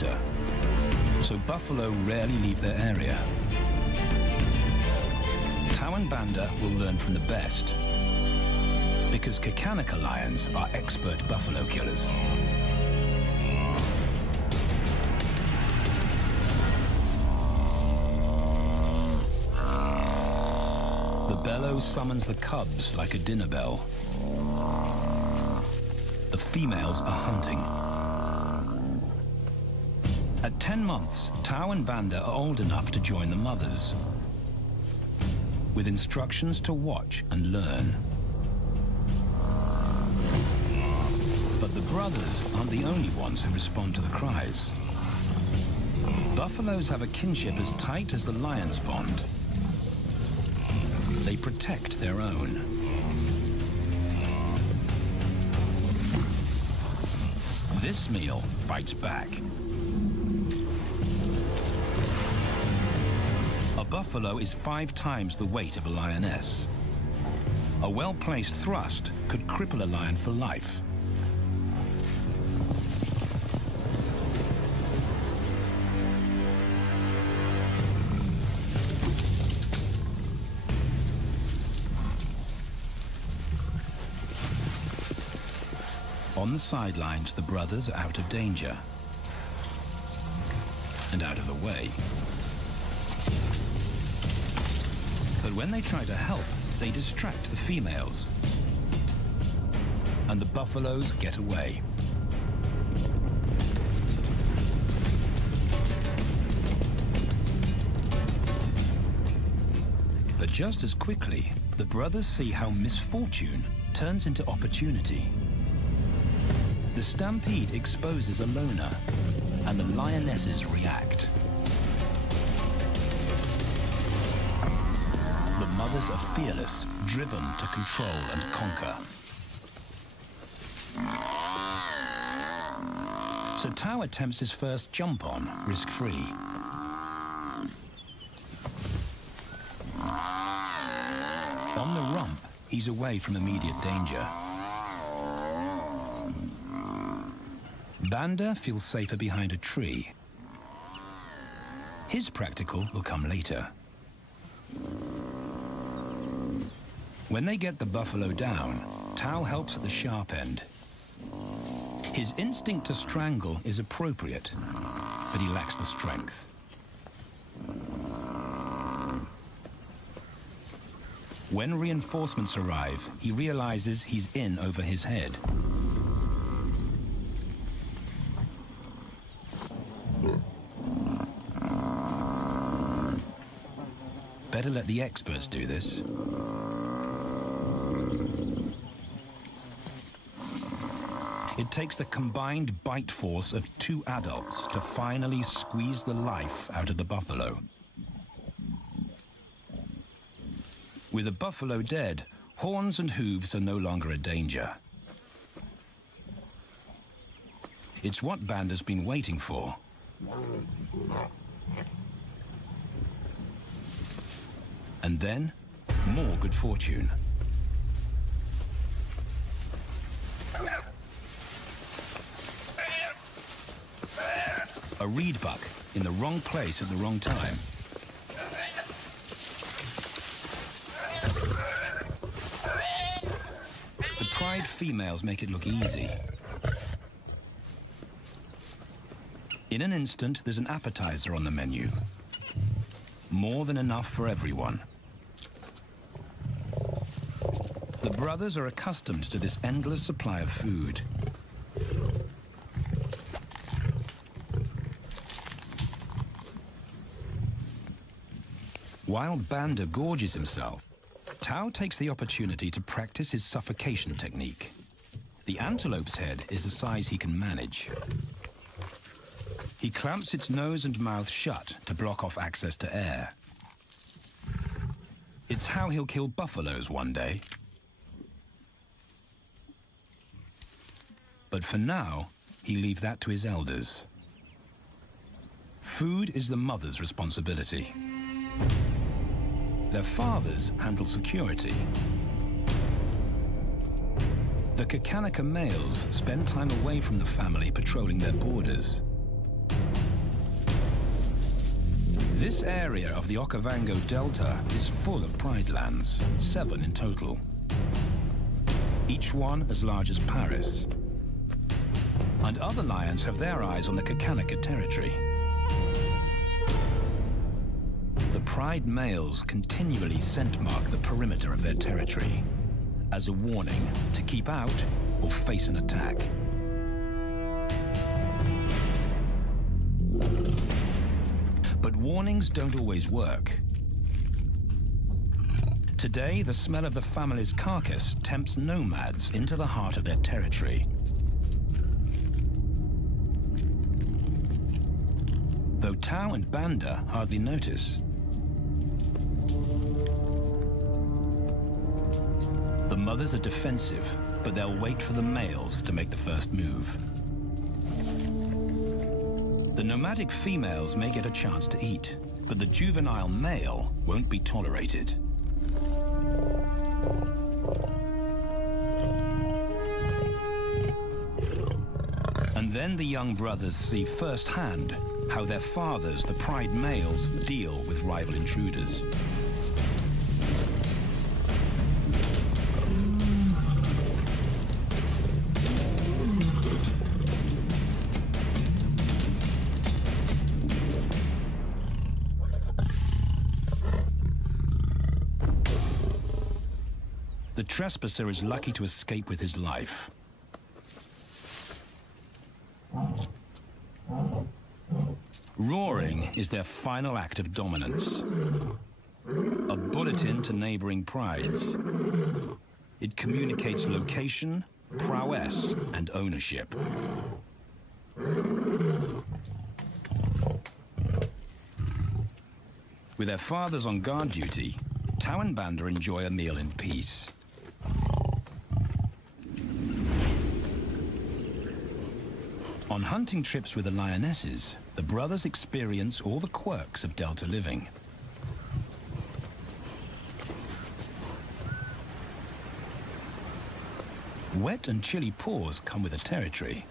water, so buffalo rarely leave their area. Tao and Banda will learn from the best, because Kakanaka lions are expert buffalo killers. The bellow summons the cubs like a dinner bell. The females are hunting. At 10 months, Tao and Banda are old enough to join the mothers, with instructions to watch and learn. But the brothers aren't the only ones who respond to the cries. Buffaloes have a kinship as tight as the lions' bond. They protect their own. This meal bites back. A buffalo is 5 times the weight of a lioness. A well-placed thrust could cripple a lion for life. On the sidelines, the brothers are out of danger and out of the way. But when they try to help, they distract the females, and the buffaloes get away. But just as quickly, the brothers see how misfortune turns into opportunity. The stampede exposes a loner, and the lionesses react. The mothers are fearless, driven to control and conquer. So Tao attempts his first jump on, risk-free. On the rump, he's away from immediate danger. Banda feels safer behind a tree. His practical will come later. When they get the buffalo down, Tao helps at the sharp end. His instinct to strangle is appropriate, but he lacks the strength. When reinforcements arrive, he realizes he's in over his head. Better let the experts do this. It takes the combined bite force of 2 adults to finally squeeze the life out of the buffalo. With the buffalo dead, horns and hooves are no longer a danger. It's what Banda's been waiting for. And then, more good fortune. A reed buck in the wrong place at the wrong time. The pride females make it look easy. In an instant, there's an appetizer on the menu. More than enough for everyone. The brothers are accustomed to this endless supply of food. While Banda gorges himself, Tao takes the opportunity to practice his suffocation technique. The antelope's head is a size he can manage. He clamps its nose and mouth shut to block off access to air. It's how he'll kill buffaloes one day. But for now, he leaves that to his elders. Food is the mother's responsibility. Their fathers handle security. The Kakanaka males spend time away from the family patrolling their borders. This area of the Okavango Delta is full of pride lands, 7 in total. Each one as large as Paris. And other lions have their eyes on the Kakanika territory. The pride males continually scent mark the perimeter of their territory as a warning to keep out or face an attack. But warnings don't always work. Today, the smell of the family's carcass tempts nomads into the heart of their territory. Though Tao and Banda hardly notice. The mothers are defensive, but they'll wait for the males to make the first move. The nomadic females may get a chance to eat, but the juvenile male won't be tolerated. And then the young brothers see firsthand how their fathers, the pride males, deal with rival intruders. The trespasser is lucky to escape with his life. Roaring is their final act of dominance. A bulletin to neighboring prides. It communicates location, prowess, and ownership. With their fathers on guard duty, Tao and Banda enjoy a meal in peace. On hunting trips with the lionesses, the brothers experience all the quirks of Delta living. Wet and chilly paws come with the territory.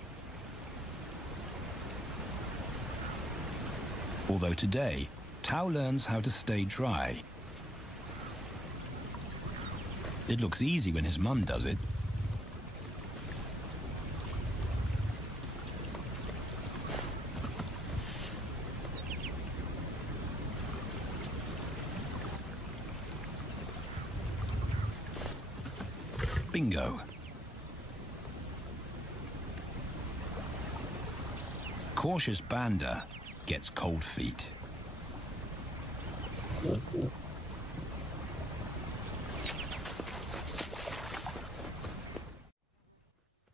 Although today, Tao learns how to stay dry. It looks easy when his mum does it. Bingo. Cautious Banda gets cold feet.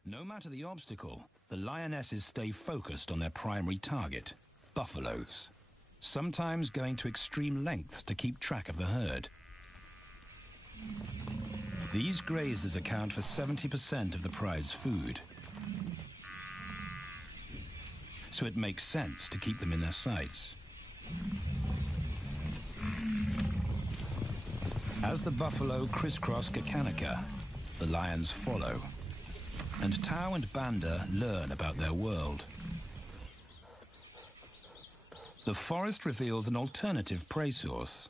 No matter the obstacle, the lionesses stay focused on their primary target, buffaloes, sometimes going to extreme lengths to keep track of the herd. These grazers account for 70% of the pride's food. So it makes sense to keep them in their sights. As the buffalo crisscross Kakanika, the lions follow. And Tao and Banda learn about their world. The forest reveals an alternative prey source.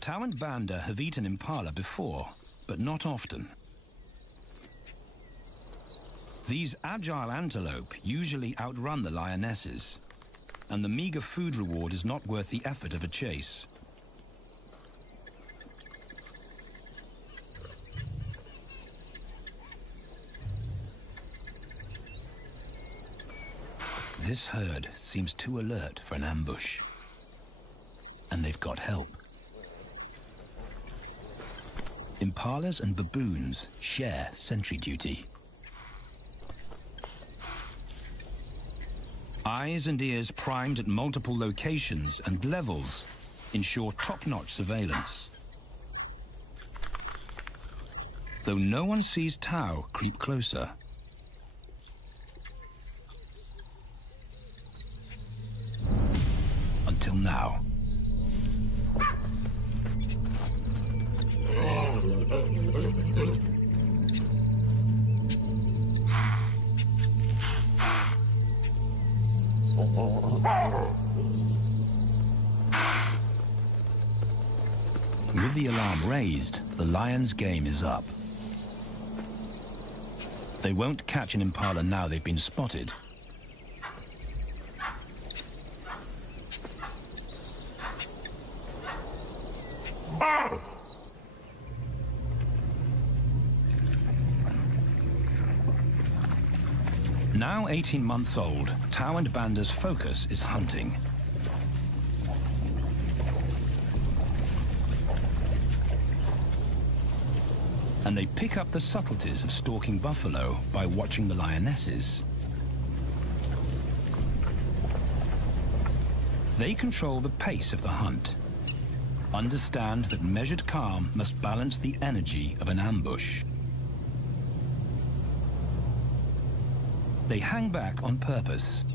Tao and Banda have eaten impala before, but not often. These agile antelope usually outrun the lionesses, and the meager food reward is not worth the effort of a chase. This herd seems too alert for an ambush, and they've got help. Impalas and baboons share sentry duty. Eyes and ears primed at multiple locations and levels ensure top-notch surveillance. Though no one sees Tao creep closer. Until now. the alarm raised, the lions' game is up. They won't catch an impala now they've been spotted. Now 18 months old, Tao and Banda's focus is hunting. And they pick up the subtleties of stalking buffalo by watching the lionesses. They control the pace of the hunt, understand that measured calm must balance the energy of an ambush. They hang back on purpose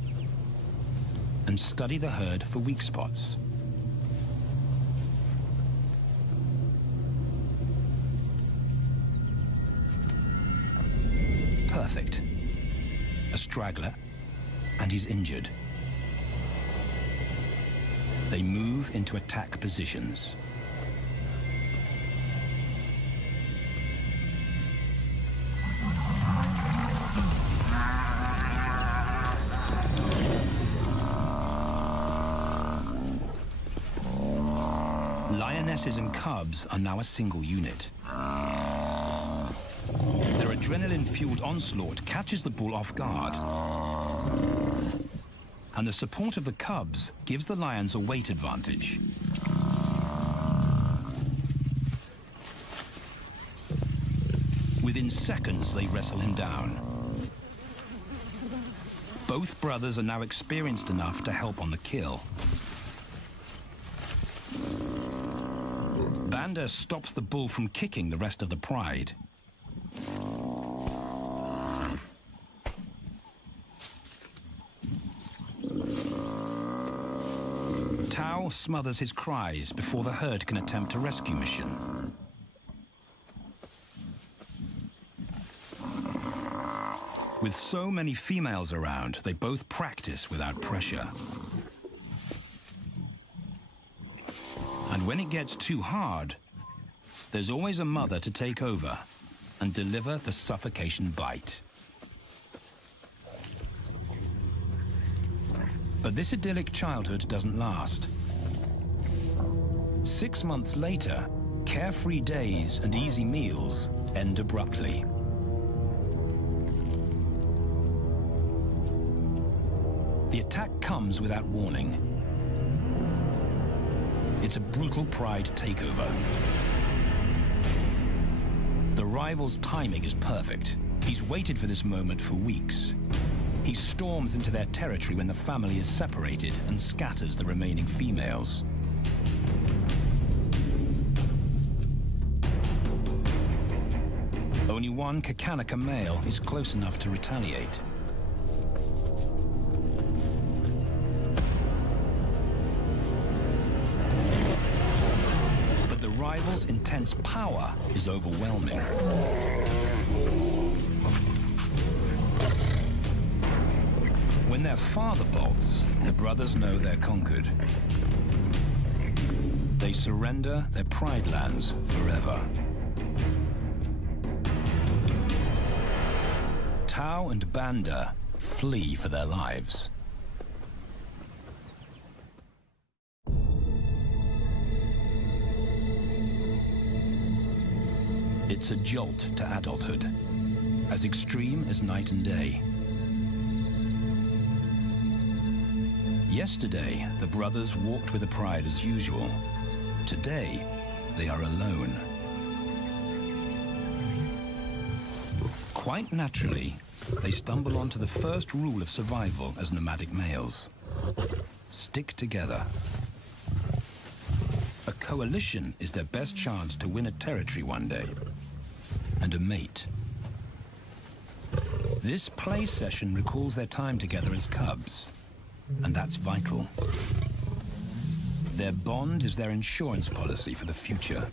and study the herd for weak spots. Perfect. A straggler, and he's injured. They move into attack positions. Lionesses and cubs are now a single unit. Their adrenaline-fueled onslaught catches the bull off guard. And the support of the cubs gives the lions a weight advantage. Within seconds, they wrestle him down. Both brothers are now experienced enough to help on the kill. Banda stops the bull from kicking the rest of the pride. Tao smothers his cries before the herd can attempt a rescue mission. With so many females around, they both practice without pressure. And when it gets too hard, there's always a mother to take over and deliver the suffocation bite. But this idyllic childhood doesn't last. 6 months later, carefree days and easy meals end abruptly. The attack comes without warning. It's a brutal pride takeover. The rival's timing is perfect. He's waited for this moment for weeks. He storms into their territory when the family is separated and scatters the remaining females. Only one Kakanika male is close enough to retaliate. But the rival's intense power is overwhelming. When their father bolts, the brothers know they're conquered. They surrender their pride lands forever. Tao and Banda flee for their lives. It's a jolt to adulthood, as extreme as night and day. Yesterday, the brothers walked with the pride as usual. Today, they are alone. Quite naturally, they stumble onto the first rule of survival as nomadic males. Stick together. A coalition is their best chance to win a territory one day, and a mate. This play session recalls their time together as cubs. And that's vital. Their bond is their insurance policy for the future.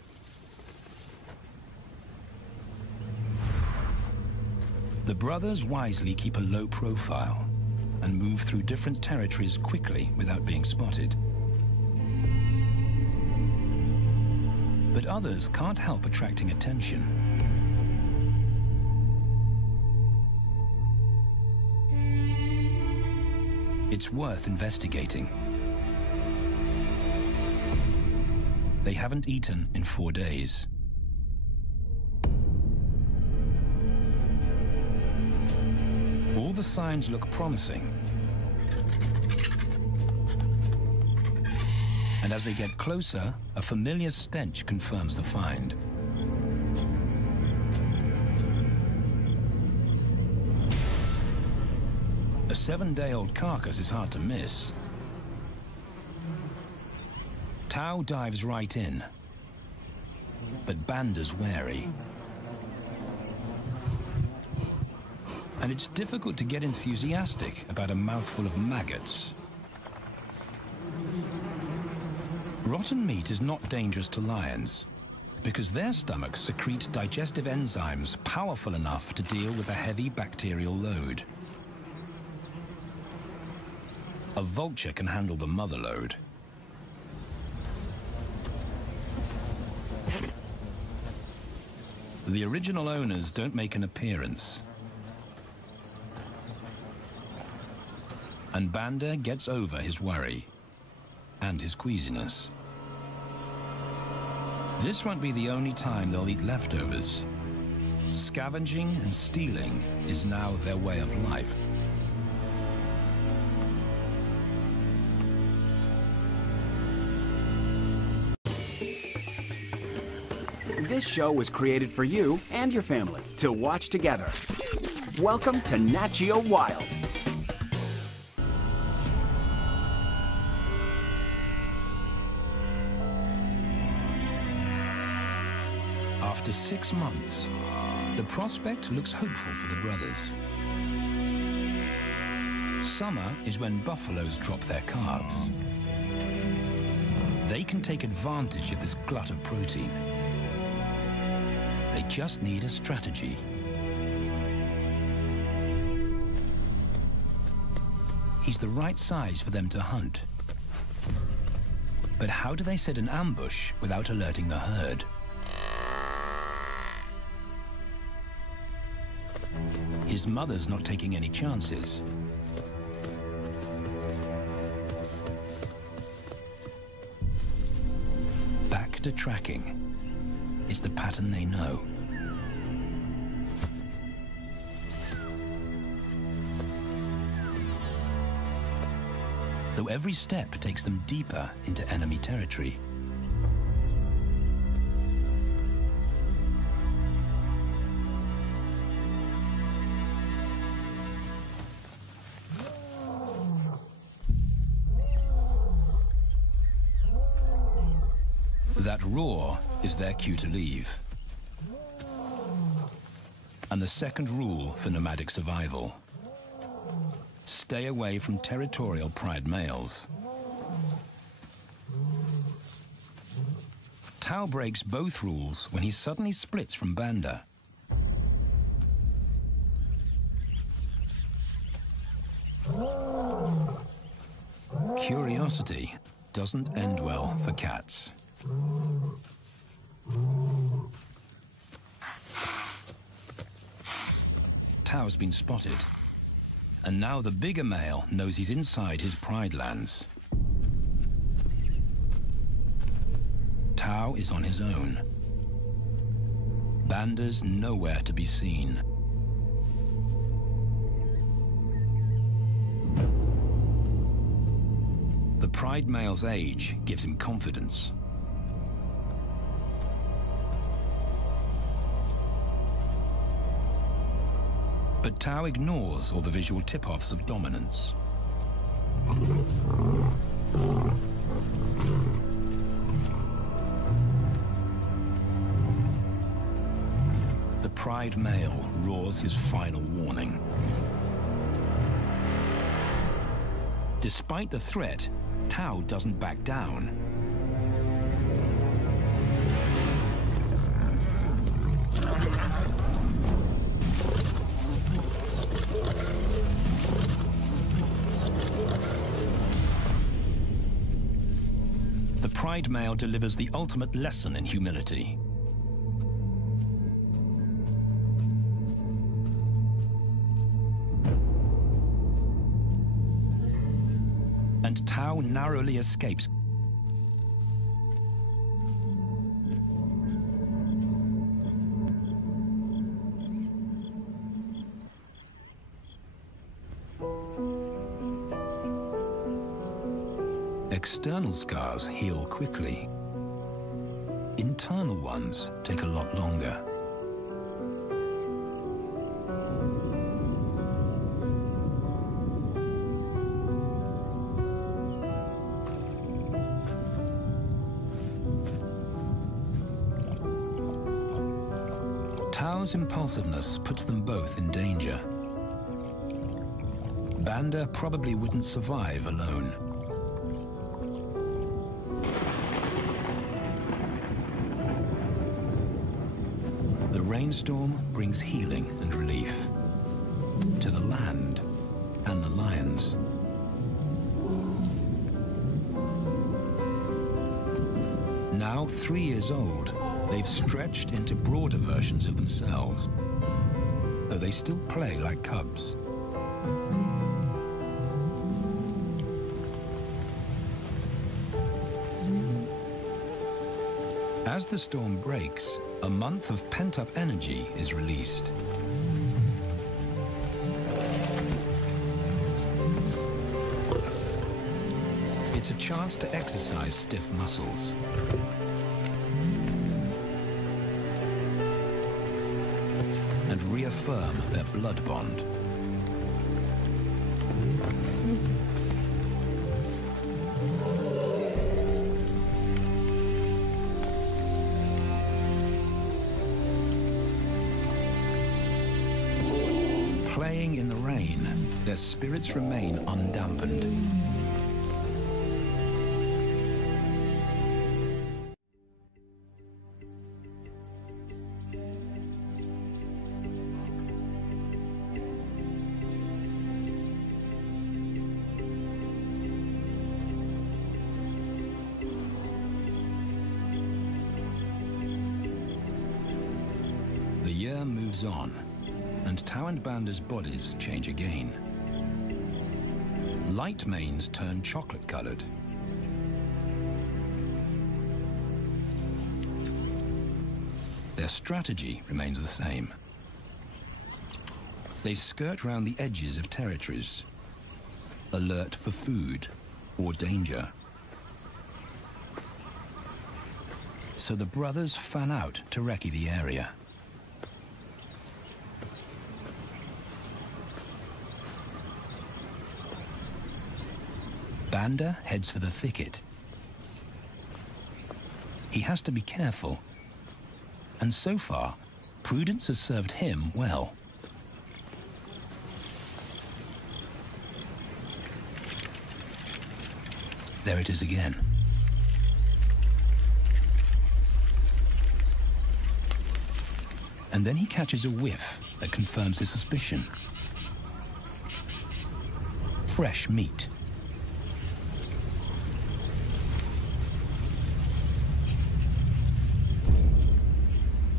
The brothers wisely keep a low profile and move through different territories quickly without being spotted. But others can't help attracting attention. It's worth investigating. They haven't eaten in 4 days. All the signs look promising. And as they get closer, a familiar stench confirms the find. A 7-day-old carcass is hard to miss. Tao dives right in, but Banda's wary. And it's difficult to get enthusiastic about a mouthful of maggots. Rotten meat is not dangerous to lions, because their stomachs secrete digestive enzymes powerful enough to deal with a heavy bacterial load. A vulture can handle the mother load. The original owners don't make an appearance. And Banda gets over his worry and his queasiness. This won't be the only time they'll eat leftovers. Scavenging and stealing is now their way of life. This show was created for you and your family to watch together. Welcome to Nat Geo Wild. After 6 months, the prospect looks hopeful for the brothers. Summer is when buffaloes drop their calves. They can take advantage of this glut of protein. They just need a strategy. He's the right size for them to hunt. But how do they set an ambush without alerting the herd? His mother's not taking any chances. Back to tracking. It's the pattern they know. Though every step takes them deeper into enemy territory. That roar is their cue to leave. And the second rule for nomadic survival: stay away from territorial pride males. Tao breaks both rules when he suddenly splits from Banda. Curiosity doesn't end well for cats. Tao's been spotted, and now the bigger male knows he's inside his pride lands. Tao is on his own. Banda's nowhere to be seen. The pride male's age gives him confidence. But Tao ignores all the visual tip-offs of dominance. The pride male roars his final warning. Despite the threat, Tao doesn't back down. The pride male delivers the ultimate lesson in humility. And Tao narrowly escapes. External scars heal quickly. Internal ones take a lot longer. Tao's impulsiveness puts them both in danger. Banda probably wouldn't survive alone. The rainstorm brings healing and relief to the land and the lions. Now 3 years old, they've stretched into broader versions of themselves, though they still play like cubs. As the storm breaks, a month of pent-up energy is released. It's a chance to exercise stiff muscles. And reaffirm their blood bond. Playing in the rain, their spirits remain undampened. The year moves on, and Tao and Banda's bodies change again. Light manes turn chocolate-colored. Their strategy remains the same. They skirt round the edges of territories, alert for food or danger. So the brothers fan out to recce the area. Banda heads for the thicket. He has to be careful, and so far, prudence has served him well. There it is again. And then he catches a whiff that confirms his suspicion. Fresh meat.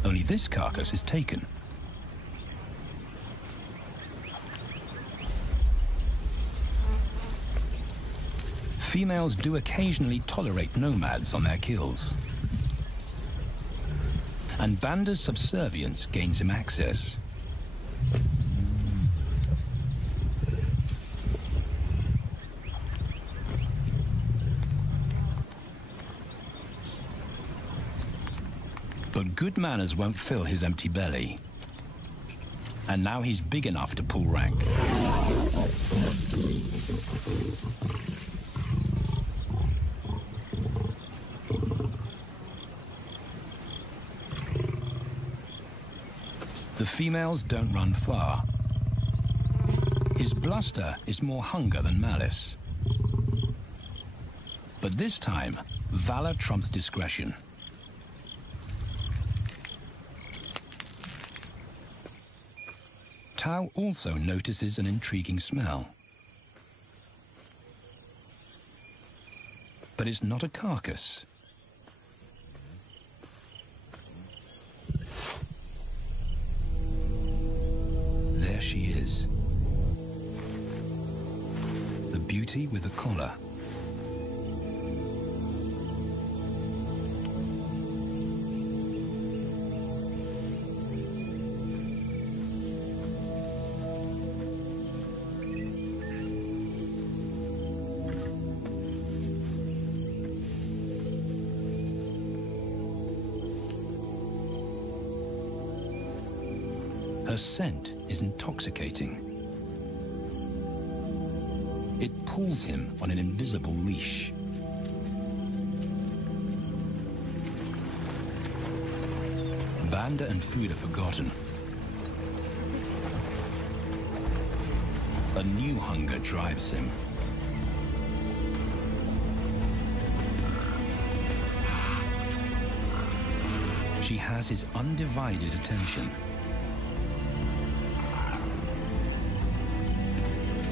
Only this carcass is taken. Females do occasionally tolerate nomads on their kills. And Banda's subservience gains him access. But good manners won't fill his empty belly. And now he's big enough to pull rank. The females don't run far. His bluster is more hunger than malice. But this time, valor trumps discretion. Tao also notices an intriguing smell. But it's not a carcass, she is. The beauty with the collar. Her scent is intoxicating. It pulls him on an invisible leash. Banda and food are forgotten. A new hunger drives him. She has his undivided attention.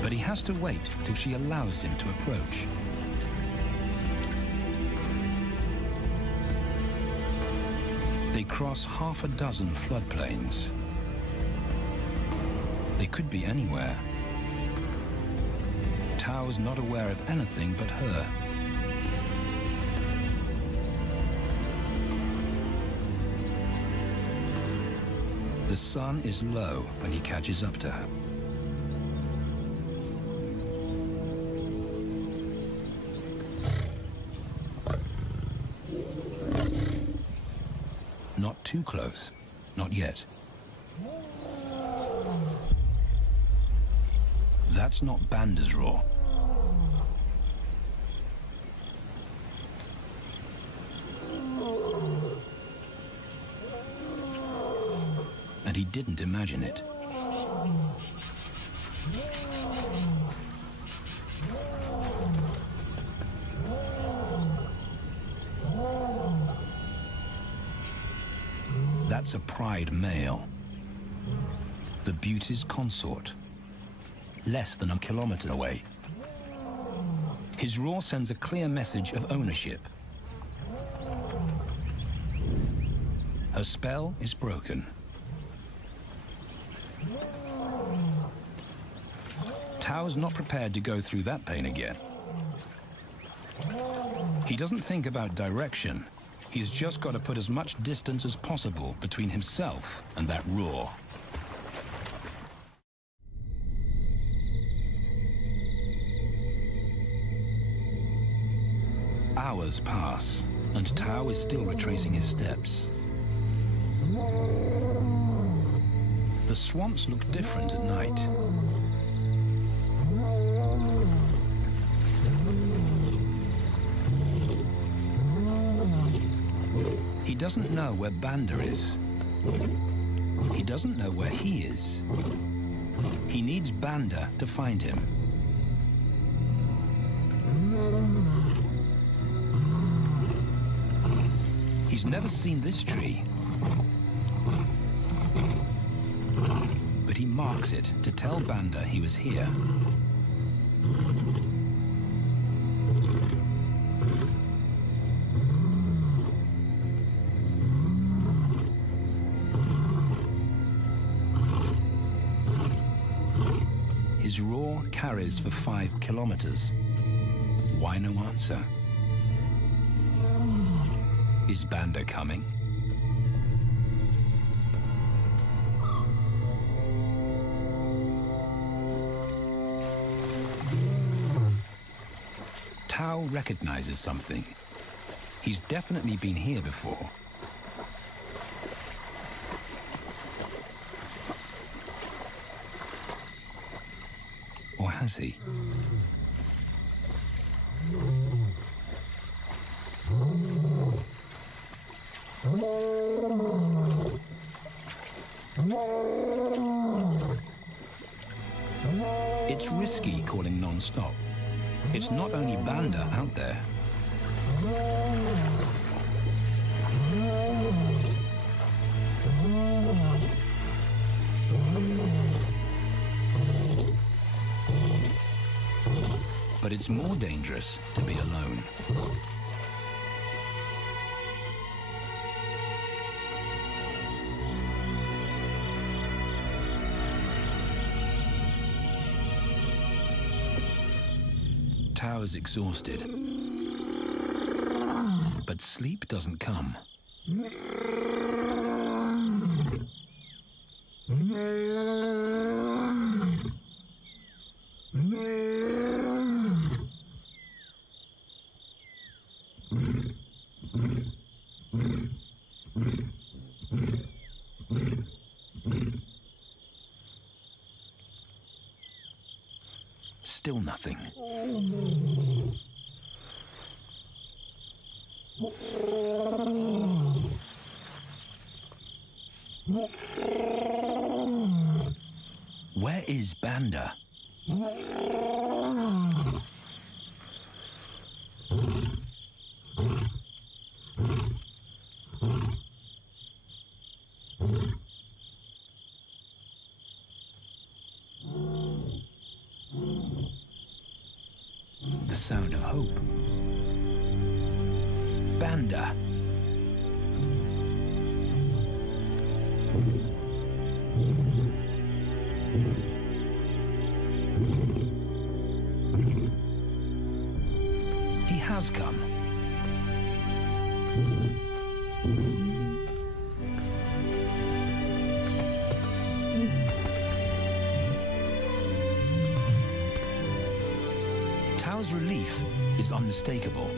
But he has to wait till she allows him to approach. They cross half a dozen floodplains. They could be anywhere. Tao's not aware of anything but her. The sun is low when he catches up to her. Not too close. Not yet. That's not Banda's roar. And he didn't imagine it. That's a pride male. The beauty's consort. Less than a kilometer away. His roar sends a clear message of ownership. Her spell is broken. Tao's not prepared to go through that pain again. He doesn't think about direction. He's just got to put as much distance as possible between himself and that roar. Hours pass, and Tao is still retracing his steps. The swamps look different at night. He doesn't know where Banda is. He doesn't know where he is. He needs Banda to find him. He's never seen this tree. But he marks it to tell Banda he was here. His roar carries for 5 kilometers. Why no answer? Is Banda coming? Tao recognizes something. He's definitely been here before. Or has he? It's risky calling non-stop. It's not only Banda out there. But it's more dangerous to be alone. Tao is exhausted, but sleep doesn't come. Still nothing. Where is Banda? The sound of hope. Banda. He has come. Tao's relief is unmistakable.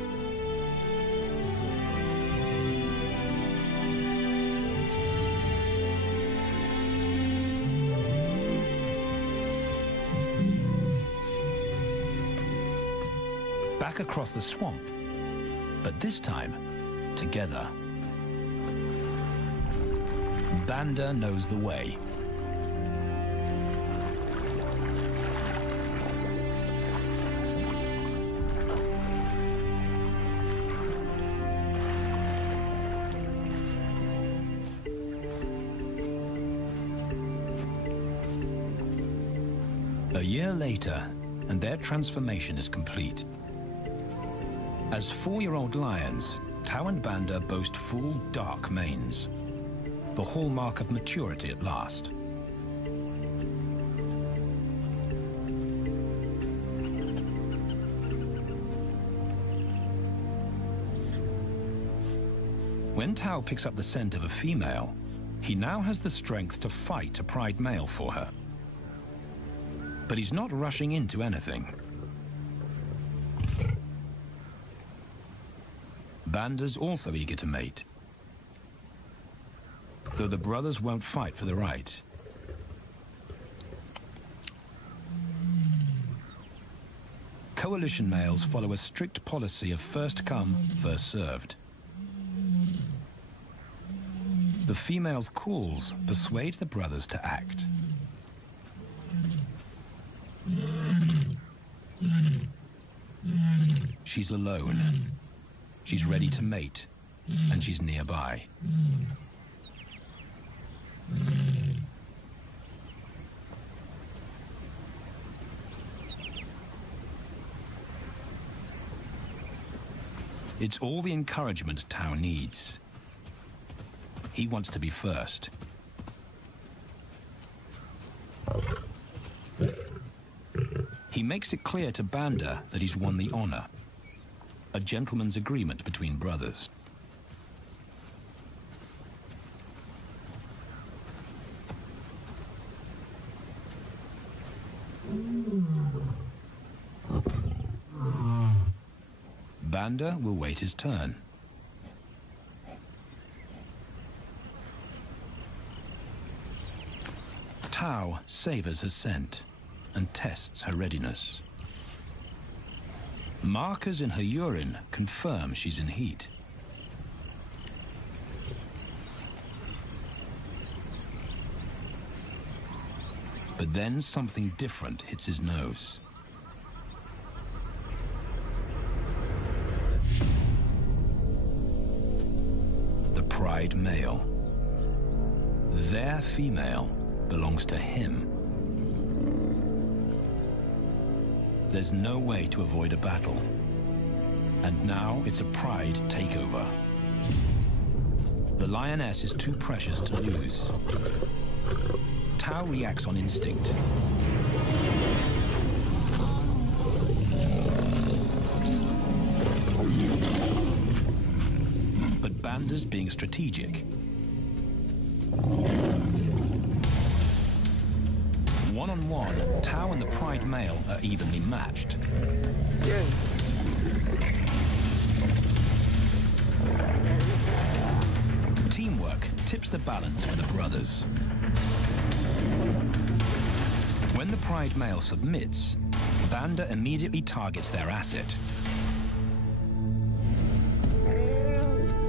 Back across the swamp, but this time, together. Banda knows the way. A year later, and their transformation is complete. As 4-year-old lions, Tao and Banda boast full, dark manes, the hallmark of maturity at last. When Tao picks up the scent of a female, he now has the strength to fight a pride male for her. But he's not rushing into anything. Banda's also eager to mate, though the brothers won't fight for the right. Coalition males follow a strict policy of first come, first served. The female's calls persuade the brothers to act. She's alone. She's ready to mate, and she's nearby. It's all the encouragement Tao needs. He wants to be first. He makes it clear to Banda that he's won the honor. A gentleman's agreement between brothers. Banda will wait his turn. Tao savors her scent and tests her readiness. Markers in her urine confirm she's in heat. But then something different hits his nose. The pride male. Their female belongs to him. There's no way to avoid a battle. And now it's a pride takeover. The lioness is too precious to lose. Tao reacts on instinct. Banda's being strategic. One-on-one, Tao and the Pride male are evenly matched. Teamwork tips the balance for the brothers. When the Pride male submits, Banda immediately targets their asset.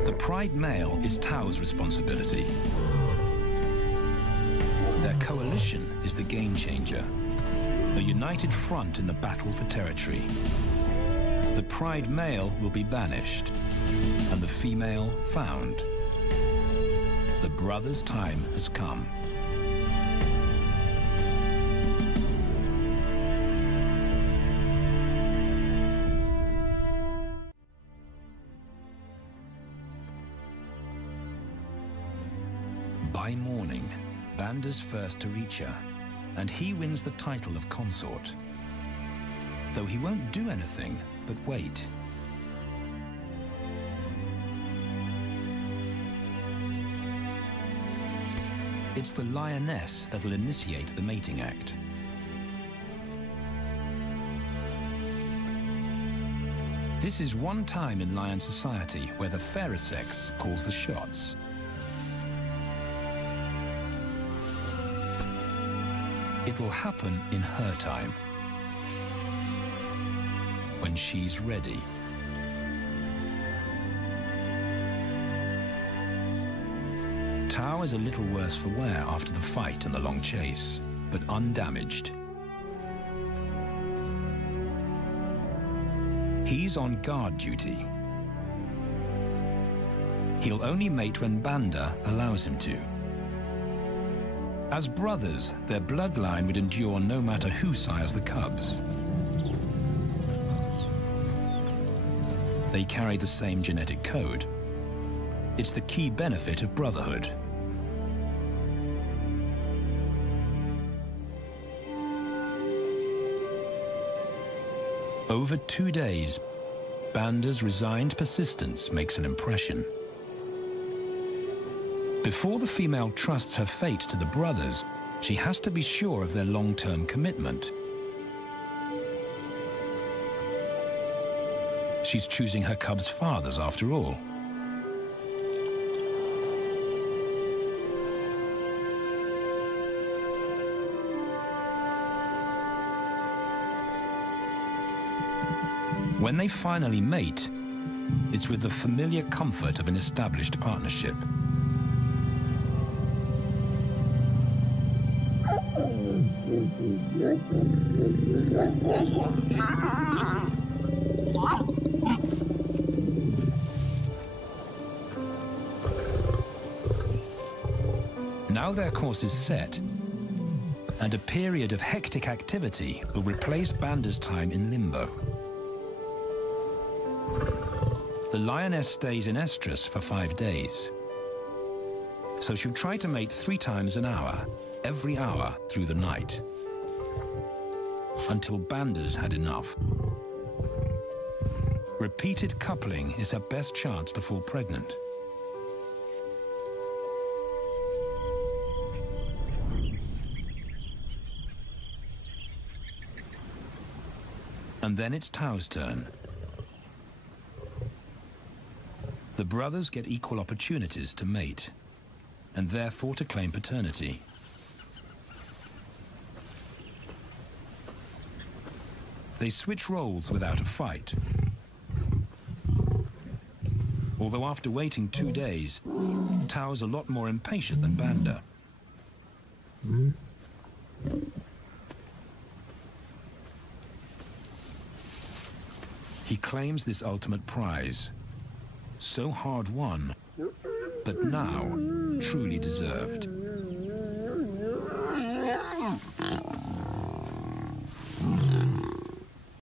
The Pride male is Tao's responsibility. Their coalition is the game changer, a united front in the battle for territory. The Pride male will be banished, and the female found. The brothers' time has come. By morning, Banda's first to reach her, and he wins the title of consort. Though he won't do anything but wait. It's the lioness that'll initiate the mating act. This is one time in lion society where the fairer sex calls the shots. It will happen in her time, when she's ready. Tao is a little worse for wear after the fight and the long chase, but undamaged. He's on guard duty. He'll only mate when Banda allows him to. As brothers, their bloodline would endure no matter who sires the cubs. They carry the same genetic code. It's the key benefit of brotherhood. Over 2 days, Banda's resigned persistence makes an impression. Before the female trusts her fate to the brothers, she has to be sure of their long-term commitment. She's choosing her cubs' fathers after all. When they finally mate, it's with the familiar comfort of an established partnership. Now their course is set, and a period of hectic activity will replace Banda's time in limbo. The lioness stays in estrus for 5 days, so she'll try to mate 3 times an hour, every hour through the night, until Banda's had enough. Repeated coupling is her best chance to fall pregnant. And then it's Tao's turn. The brothers get equal opportunities to mate, and therefore to claim paternity. They switch roles without a fight. Although after waiting 2 days, Tao's a lot more impatient than Banda. He claims this ultimate prize, so hard won, but now truly deserved.